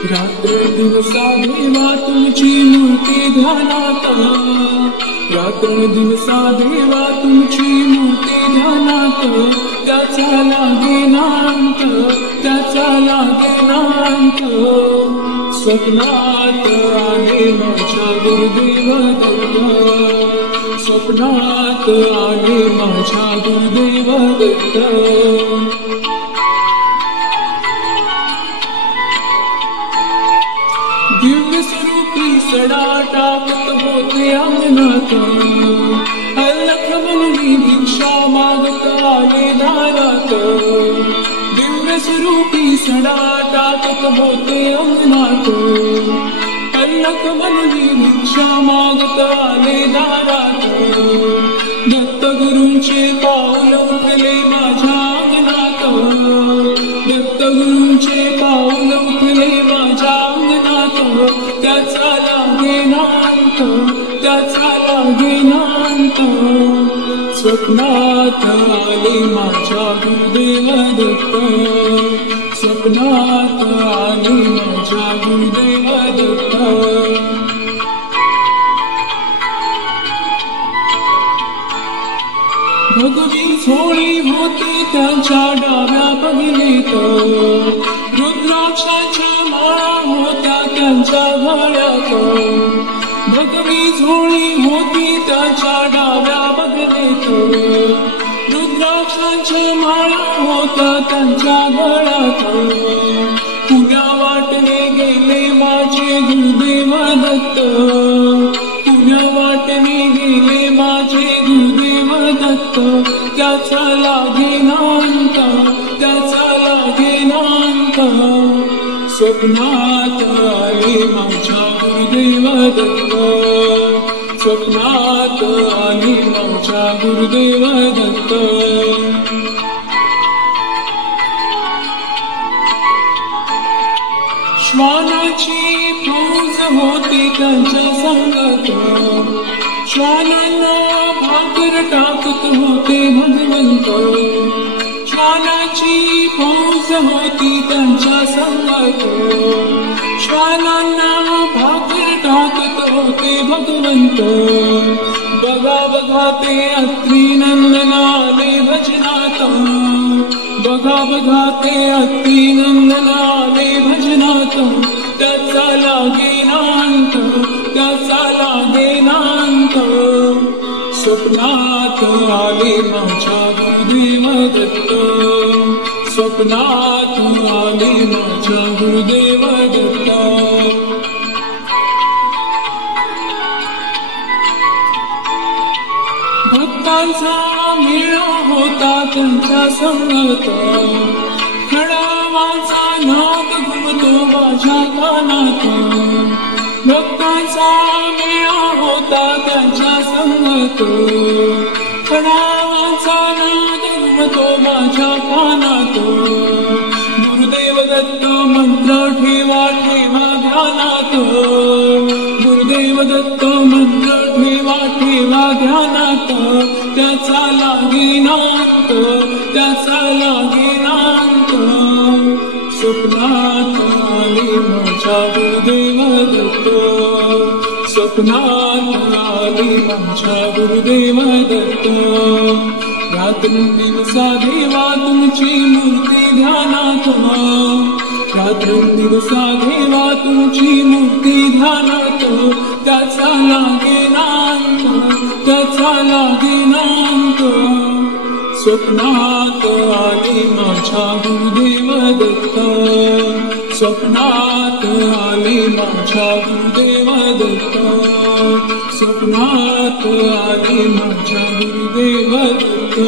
रात्र दिवसा देवा तुमची मूर्ती ध्यानात, रात्र दिवसा देवा तुमची मूर्ती ध्यानात, त्याचा लागेनांत, त्याचा लागेनांत. स्वप्नात आले माझ्या गुरुदेव दत्त, स्वप्नात आले माझ्या गुरुदेव दत्त. दिव्य स्वरूपी सडा टाकत होते अंगणात, अलख म्हणून भिक्षा मागत आले दारात. दिव्य स्वरूपी सडा टाकत होते अंगणात, अलख म्हणून भिक्षा मागत आले दारात. दत्तगुरूंचे पाऊल उठले माझ्या अंगणात, दत्तगुरूंचे पाऊल उठले माझ्या अंगणात. त्याचा लागेनांत, त्याचा लागेनांत. स्वप्नात आले माझ्या गुरुदेव दत्त, स्वप्नात आले माझ्या गुरुदेव दत्त. भगवी झोळी होती त्यांच्या डाव्या बघिलेत, रुद्राक्षाच्या माळा होत्या त्यांच्या गळ्यात. भगवी झोळी होती त्यांच्या डाव्या बघिलेत, रुद्राक्षाच्या माळा होत्या त्यांच्या गळ्यात. पुण्या वाटले गेले माझे गुरुदेव दत्त, पुण्या वाटले गेले माझे गुरुदेव दत्त. त्याचा लागेनांत, त्याचा लागेनांत. स्वप्नात आले माझ्या गुरुदेव दत्त, स्वप्नात आले माझ्या गुरुदेव दत्त. श्वानाची फौज होती त्यांच्या संगत, श्वानांना भाकर टाकत होते भगवंत. श्वानाची फौज होती त्यांच्या संगत, श्वानांना भाकर टाकत होते भगवंत. बघा बघा ते अत्री नंदन आले भजनात, बघा बघा ते अत्री नंदन आले भजनात. त्याचा लागेनांत, त्याचा लागेनांत. स्वप्नात आले माझ्या गुरुदेव दत्त, स्वप्नात आले माझ्या गुरुदेव दत्त. भक्तांचा मेळा होता त्यांच्या संगत, खडावाचा नाद घुमतो माझ्या कानात. भक्तांचा मेळा होता त्यांच्या संगत, खडावाचा नाद घुमतो माझ्या कानात. गुरुदेव दत्त मंत्र ठेवा ठेवा ध्यानात, गुरुदेव दत्त मंत्र ठेवा ठेवा ध्यानात. त्याचा लागेनांत, त्याचा लागेनांत. स्वप्नात आले माझ्या गुरुदेव दत्त, स्वप्नात आले माझ्या गुरुदेव दत्त. रात्रंदिवसा देवा तुमची मूर्ती ध्यानात, रात्रंदिवसा देवा तुमची मूर्ती ध्यानात. त्याचा लागेनांत, त्याचा लागेनांत. स्वप्नात आले माझ्या गुरुदेव दत्त, स्वप्नात आले माझ्या गुरुदेव दत्त, स्वप्नात आले माझ्या गुरुदेव दत्त.